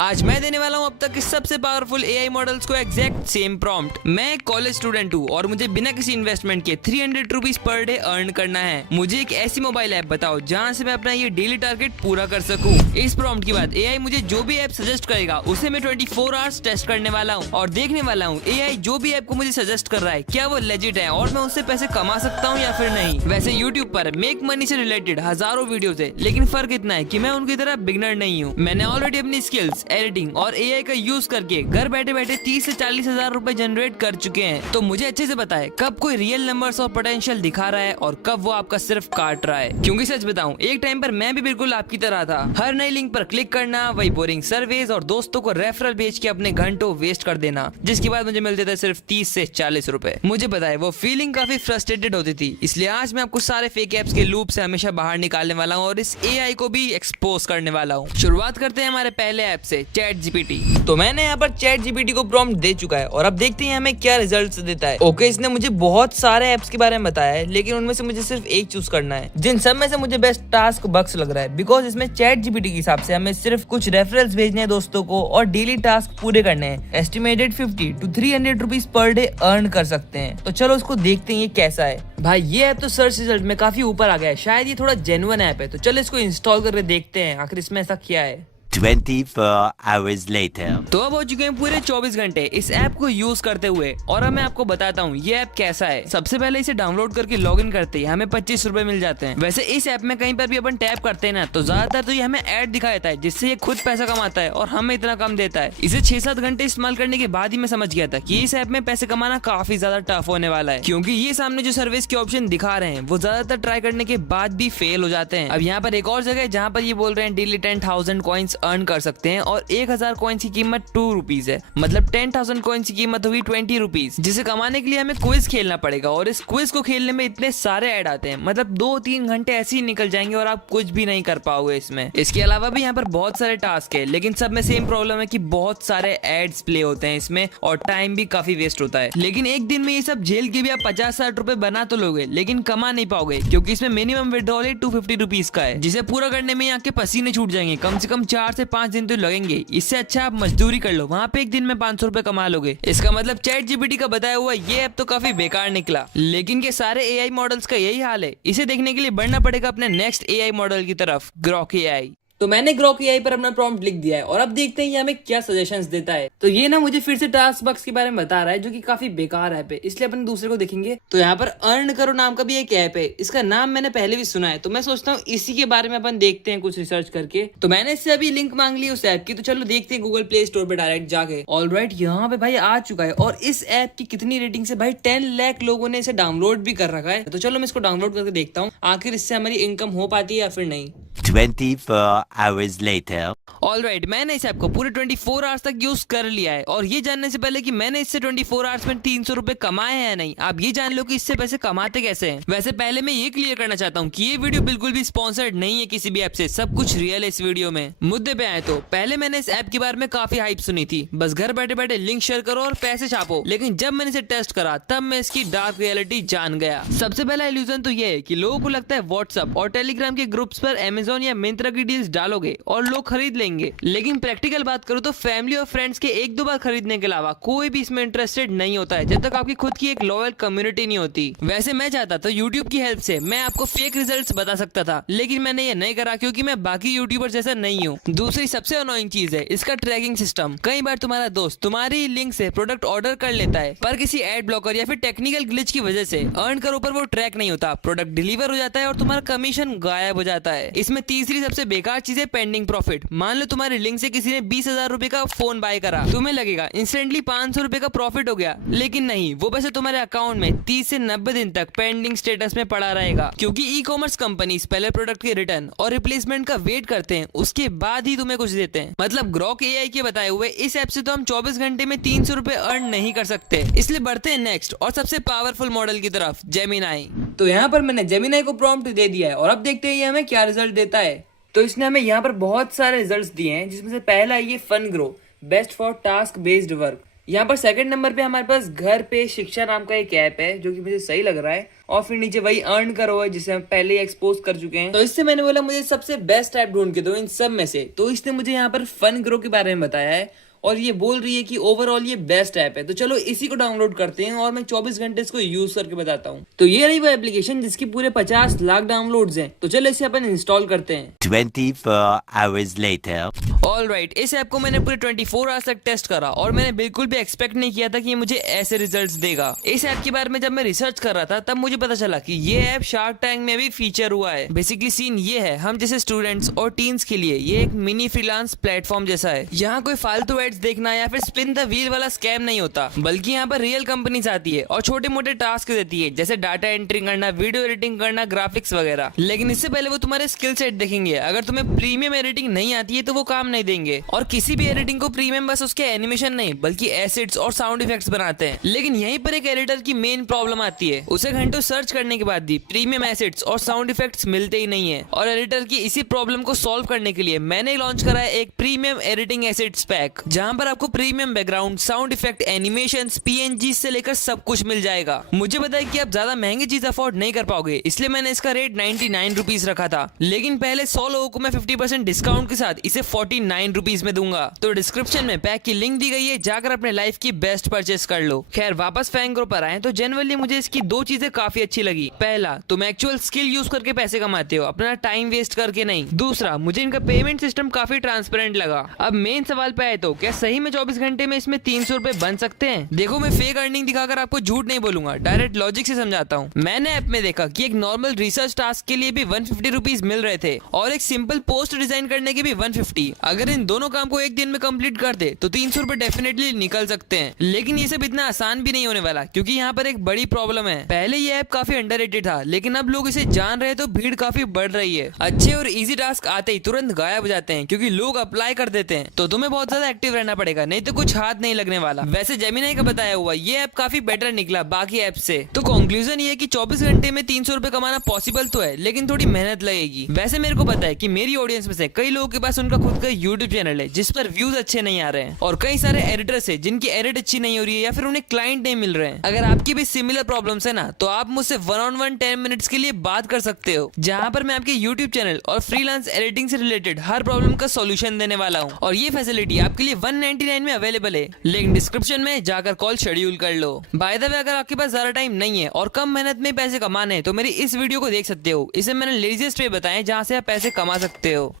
आज मैं देने वाला हूँ अब तक के सबसे पावरफुल एआई मॉडल्स को एग्जैक्ट सेम प्रॉम्प्ट। मैं एक कॉलेज स्टूडेंट हूँ और मुझे बिना किसी इन्वेस्टमेंट के 300 रुपीज पर डे अर्न करना है। मुझे एक ऐसी मोबाइल ऐप बताओ जहाँ से मैं अपना ये डेली टारगेट पूरा कर सकूँ। इस प्रॉम्प्ट के बाद एआई मुझे जो भी ऐप सजेस्ट करेगा उसे मैं 24 आवर्स टेस्ट करने वाला हूँ और देखने वाला हूँ एआई जो भी ऐप को मुझे सजेस्ट कर रहा है क्या वो लेजिट है और मैं उससे पैसे कमा सकता हूँ या फिर नहीं। वैसे यूट्यूब पर मेक मनी से रिलेटेड हजारों वीडियोस है, लेकिन फर्क इतना है कि मैं उनकी तरह बिगनर नहीं हूँ। मैंने ऑलरेडी अपनी स्किल्स, एडिटिंग और एआई का यूज करके घर बैठे बैठे 30 से 40 हजार रुपए जनरेट कर चुके हैं। तो मुझे अच्छे से पता है कब कोई रियल नंबर्स और पोटेंशियल दिखा रहा है और कब वो आपका सिर्फ काट रहा है। क्योंकि सच बताऊं, एक टाइम पर मैं भी बिल्कुल आपकी तरह था। हर नई लिंक पर क्लिक करना, वही बोरिंग सर्वेज और दोस्तों को रेफरल भेज के अपने घंटों वेस्ट कर देना, जिसके बाद मुझे मिलते थे सिर्फ 30 से 40 रुपए। मुझे पता है वो फीलिंग काफी फ्रस्ट्रेटेड होती थी, इसलिए आज मैं आपको सारे फेक एप्स के लूप से हमेशा बाहर निकालने वाला हूँ और इस एआई को भी एक्सपोज करने वाला हूँ। शुरुआत करते हैं हमारे पहले ऐप से, चैट जीपीटी। तो मैंने यहाँ पर चैट जीपीटी को प्रॉम्प्ट दे चुका है और अब देखते हैं हमें क्या रिजल्ट्स देता है। ओके, इसने मुझे बहुत सारे ऐप्स के बारे में बताया है, लेकिन उनमें से मुझे सिर्फ एक चूज करना है, जिन सब में से मुझे बेस्ट टास्क बक्स लग रहा है। बिकॉज इसमें चैट जीपीटी के हिसाब से हमें सिर्फ कुछ रेफरल्स भेजने हैं दोस्तों को और डेली टास्क पूरे करने हैं। Estimated 50 to 300 rupees per day earn कर सकते हैं। तो चलो उसको देखते हैं ये कैसा है। भाई ये ऐप तो सर्च रिजल्ट में काफी ऊपर आ गया है, शायद ये थोड़ा जेन्युइन ऐप है। तो चलो इसको इंस्टॉल करके देखते हैं आखिर इसमें ऐसा क्या है। 24 hours later. तो अब हो चुके हैं पूरे 24 घंटे इस ऐप को यूज करते हुए और अब मैं आपको बताता हूँ ये ऐप कैसा है। सबसे पहले इसे डाउनलोड करके लॉगिन करते ही हमें 25 रुपए मिल जाते हैं। वैसे इस ऐप में कहीं पर भी अपन टैप करते हैं ना तो ज्यादातर तो ये हमें ऐड दिखा देता है, जिससे ये खुद पैसा कमाता है और हमें इतना कम देता है। इसे 6-7 घंटे इस्तेमाल करने के बाद ही मैं समझ गया था कि इस ऐप में पैसे कमाना काफी ज्यादा टफ होने वाला है, क्योंकि ये सामने जो सर्विस के ऑप्शन दिखा रहे हैं वो ज्यादातर ट्राई करने के बाद भी फेल हो जाते हैं। अब यहाँ पर एक और जगह है जहाँ पर ये बोल रहे हैं डेली 10,000 कॉइन्स अर्न कर सकते हैं और 1000 कॉइन्स की कीमत 2 रुपीज है, मतलब 10,000 कॉइन्स की कीमत हुई 20 रुपीज, जिसे कमाने के लिए हमें क्विज खेलना पड़ेगा और इस क्विज को खेलने में इतने सारे ऐड आते हैं, मतलब 2-3 घंटे ऐसे ही निकल जाएंगे और आप कुछ भी नहीं कर पाओगे इसमें। इसके अलावा भी यहाँ पर बहुत सारे टास्क है, लेकिन सब में सेम प्रॉब्लम है कि बहुत सारे एड्स प्ले होते हैं इसमें और टाइम भी काफी वेस्ट होता है। लेकिन एक दिन में ये सब झेल के भी आप 50-60 रुपए बना तो लोगे, लेकिन कमा नहीं पाओगे, क्योंकि इसमें मिनिमम विड्रॉल 250 रुपीज का है, जिसे पूरा करने में यहाँ के पसीने छूट जाएंगे। कम से कम 4 से 5 दिन तो लगेंगे। इससे अच्छा आप मजदूरी कर लो, वहाँ पे एक दिन में 500 रुपए कमा लोगे। इसका मतलब चैट जीपीटी का बताया हुआ ये ऐप तो काफी बेकार निकला। लेकिन ये सारे एआई मॉडल्स का यही हाल है। इसे देखने के लिए बढ़ना पड़ेगा अपने नेक्स्ट एआई मॉडल की तरफ, ग्रॉक एआई। तो मैंने ग्रॉक एआई पर अपना प्रॉम्प्ट लिख दिया है और अब देखते हैं ये हमें क्या सजेशंस देता है। तो ये ना मुझे फिर से टास्क बक्स के बारे में बता रहा है, जो कि काफी बेकार ऐप है, इसलिए अपन दूसरे को देखेंगे। तो यहाँ पर अर्न करो नाम का भी एक ऐप है, इसका नाम मैंने पहले भी सुना है, तो मैं सोचता हूँ इसी के बारे में अपन देखते हैं कुछ रिसर्च करके। तो मैंने इससे अभी लिंक मांग ली उस ऐप की, तो चलो देखते हैं गूगल प्ले स्टोर पे डायरेक्ट जाके। ऑलराइट, यहाँ पे भाई आ चुका है और इस ऐप की कितनी रेटिंग से भाई 10 लाख लोगों ने इसे डाउनलोड भी कर रखा है। तो चलो मैं इसको डाउनलोड करके देखता हूँ आखिर इससे हमारी इनकम हो पाती है या फिर नहीं। 24 hours later. ऑलराइट, मैंने इस ऐप को पूरे 24 आवर्स तक यूज कर लिया है और ये जानने से पहले कि मैंने इससे 24 आवर्स में 300 रुपए कमाए हैं या नहीं, आप ये जान लो कि इससे पैसे कमाते कैसे हैं। वैसे पहले मैं ये क्लियर करना चाहता हूँ कि ये वीडियो बिल्कुल भी स्पॉन्सर्ड नहीं है किसी भी ऐप से, सब कुछ रियल है इस वीडियो में। मुद्दे पे आए तो पहले मैंने इस ऐप के बारे में काफी हाइप सुनी थी, बस घर बैठे बैठे लिंक शेयर करो और पैसे छापो। लेकिन जब मैंने इसे टेस्ट करा तब मैं इसकी डार्क रियलिटी जान गया। सबसे पहला इल्यूजन तो ये है कि लोगों को लगता है व्हाट्सएप और टेलीग्राम के ग्रुप्स पर अमेजोन या मिंत्रा की डील्स डालोगे और लोग खरीद लेंगे, लेकिन प्रैक्टिकल बात करूं तो फैमिली और फ्रेंड्स के 1-2 बार खरीदने के अलावा कोई भी इसमें इंटरेस्टेड नहीं होता है, जब तक आपकी खुद की एक लॉयल कम्युनिटी नहीं होती। वैसे मैं चाहता तो यूट्यूब की हेल्प से मैं आपको फेक रिजल्ट्स बता सकता था, लेकिन मैंने ये नहीं करा क्योंकि मैं बाकी यूट्यूबर जैसा नहीं हूँ। दूसरी सबसे अनोइंग चीज है इसका ट्रैकिंग सिस्टम। कई बार तुम्हारा दोस्त तुम्हारी लिंक से प्रोडक्ट ऑर्डर कर लेता है, पर किसी एड ब्लॉकर या फिर टेक्निकल ग्लिच की वजह से अर्न करो पर वो ट्रैक नहीं होता, प्रोडक्ट डिलीवर हो जाता है और तुम्हारा कमीशन गायब हो जाता है। इसमें तीसरी सबसे बेकार चीज है पेंडिंग प्रॉफिट। मान लो तुम्हारी लिंक से किसी ने 20,000 रुपए का फोन बाय करा, तुम्हें लगेगा इंस्टेंटली 500 रुपए का प्रॉफिट हो गया, लेकिन नहीं, वो पैसे तुम्हारे अकाउंट में 30 से 90 दिन तक पेंडिंग स्टेटस में पड़ा रहेगा, क्योंकि ई कॉमर्स कंपनीज पहले प्रोडक्ट के रिटर्न और रिप्लेसमेंट का वेट करते हैं, उसके बाद ही तुम्हें कुछ देते हैं। मतलब ग्रॉक एआई के बताए हुए इस ऐप से तो हम 24 घंटे में 300 रुपए अर्न नहीं कर सकते। इसलिए बढ़ते हैं नेक्स्ट और सबसे पावरफुल मॉडल की तरफ, जेमिनाई। तो यहाँ पर मैंने जेमिनाई को प्रॉम्प्ट दे दिया है और अब देखते हैं ये हमें क्या रिजल्ट देता है। तो इसने हमें यहाँ पर बहुत सारे रिजल्ट्स दिए हैं, जिसमें से पहला ये fun grow, best for task based work. यहाँ पर सेकंड नंबर पे हमारे पास घर पे शिक्षा नाम का एक ऐप है जो कि मुझे सही लग रहा है। और फिर नीचे वही अर्न करो है जिसे हम पहले ही एक्सपोज कर चुके हैं। तो इससे मैंने बोला मुझे सबसे बेस्ट ऐप ढूंढ के दो इन सब में से। तो इसने मुझे यहाँ पर फन ग्रो के बारे में बताया है और ये बोल रही है कि ओवरऑल ये बेस्ट ऐप है। तो चलो इसी को डाउनलोड करते हैं और मैं 24 घंटे इसको यूज करके बताता हूँ। तो ये रही वो एप्लीकेशन जिसकी पूरे 50 लाख डाउनलोड्स हैं। तो चलो इसे अपन इंस्टॉल करते हैं। 24 hours later. ऑलराइट, इस ऐप को मैंने पूरे 24 आवर्स तक टेस्ट करा और मैंने बिल्कुल भी एक्सपेक्ट नहीं किया था कि ये मुझे ऐसे रिजल्ट्स देगा। इस ऐप के बारे में जब मैं रिसर्च कर रहा था तब मुझे पता चला कि ये ऐप शार्क टैंक में भी फीचर हुआ है। बेसिकली सीन ये है, हम जैसे स्टूडेंट्स और टीन्स के लिए ये एक मिनी फ्रीलांस प्लेटफॉर्म जैसा है। यहाँ कोई फालतू एड्स देखना या फिर स्पिन द व्हील वाला स्कैम नहीं होता, बल्कि यहाँ पर रियल कंपनीज आती है और छोटे मोटे टास्क देती है जैसे डाटा एंट्री करना, वीडियो एडिटिंग करना, ग्राफिक्स वगैरह। लेकिन इससे पहले वो तुम्हारे स्किल सेट देखेंगे। अगर तुम्हें प्रीमियम एडिटिंग नहीं आती है तो वो काम नहीं देंगे। और किसी भी एडिटिंग को प्रीमियम बस उसके एनिमेशन नहीं बल्कि एसिड्स और साउंड इफेक्ट्स बनाते हैं। लेकिन यहीं पर एक एडिटर की मेन प्रॉब्लम आती है, उसे घंटों सर्च करने के बाद भी प्रीमियम एसिड्स और साउंड इफेक्ट्स मिलते ही नहीं है। और एडिटर की इसी प्रॉब्लम को सॉल्व करने के लिए मैंने लॉन्च करा है एक प्रीमियम एडिटिंग एसिड्स पैक, जहां पर आपको premium background, sound effect, animations, PNG से लेकर सब कुछ मिल जाएगा। मुझे पता है कि आप ज्यादा महंगी चीज अफोर्ड नहीं कर पाओगे, इसलिए मैंने इसका रेट 99 रुपीज रखा था। लेकिन पहले 100 लोगों को मैं 50% डिस्काउंट के साथ इसे 49 रुपीज में दूंगा। तो डिस्क्रिप्शन में पैक की लिंक दी गई है, जाकर अपने लाइफ की बेस्ट परचेस कर लो। खैर वापस फैंग्रो पर आए तो जनरली मुझे इसकी दो चीजें काफी अच्छी लगी। पहला, तुम एक्चुअल स्किल यूज करके पैसे कमाते हो, अपना टाइम वेस्ट करके नहीं। दूसरा, मुझे इनका पेमेंट सिस्टम काफी ट्रांसपेरेंट लगा। अब मेन सवाल पे आए तो क्या सही में 24 घंटे में इसमें 300 रुपए बन सकते हैं? देखो मैं फेक अर्निंग दिखाकर आपको झूठ नहीं बोलूंगा, डायरेक्ट लॉजिक से समझाता हूँ। मैंने ऐप में देखा कि एक नॉर्मल रिसर्च टास्क के लिए भी 150 रुपीज मिल रहे थे और एक सिंपल पोस्ट डिजाइन करने के भी 150। अगर इन दोनों काम को एक दिन में कंप्लीट कर दे तो 300 रुपए डेफिनेटली निकल सकते हैं। लेकिन ये सब इतना आसान भी नहीं होने वाला, क्योंकि यहाँ पर एक बड़ी प्रॉब्लम है। पहले ये ऐप काफी अंडररेटेड था, लेकिन अब लोग इसे जान रहे तो भीड़ काफी बढ़ रही है। अच्छे और इजी टास्क आते ही तुरंत गायब हो जाते हैं क्योंकि लोग अप्लाई कर देते हैं। तो तुम्हें बहुत ज्यादा एक्टिव रहना पड़ेगा, नहीं तो कुछ हाथ नहीं लगने वाला। वैसे जेमिनी का बताया हुआ ये ऐप काफी बेटर निकला बाकी ऐप से। तो कंक्लूजन ये है कि 24 घंटे में 300 रुपए कमाना पॉसिबल तो है, लेकिन थोड़ी मेहनत लगेगी। वैसे मेरे को पता है कि मेरी ऑडियंस में से कई लोगों के पास उनका खुद का यूट्यूब चैनल है जिस पर व्यूज अच्छे नहीं आ रहे हैं, और कई सारे एडिटर्स है जिनकी एडिट अच्छी नहीं हो रही है या फिर उन्हें क्लाइंट नहीं मिल रहे हैं। अगर आपकी भी सिमिलर प्रॉब्लम्स है ना, तो आप मुझसे 1-on-1 10 मिनट्स के लिए बात कर सकते हो, जहां पर मैं आपके यूट्यूब चैनल और फ्रीलांस एडिटिंग से रिलेटेड हर प्रॉब्लम का सॉल्यूशन देने वाला हूं। और ये फैसिलिटी आपके लिए 199 में अवेलेबल है। लिंक डिस्क्रिप्शन में जाकर कॉल शेड्यूल कर लो। बाय द वे, अगर आपके पास ज्यादा टाइम नहीं है और कम मेहनत में पैसे कमाने हैं तो मेरी इस वीडियो को देख सकते हो। इसे मैंने लेजिएस्ट वे बताया जहां से आप पैसे कमा सकते हो।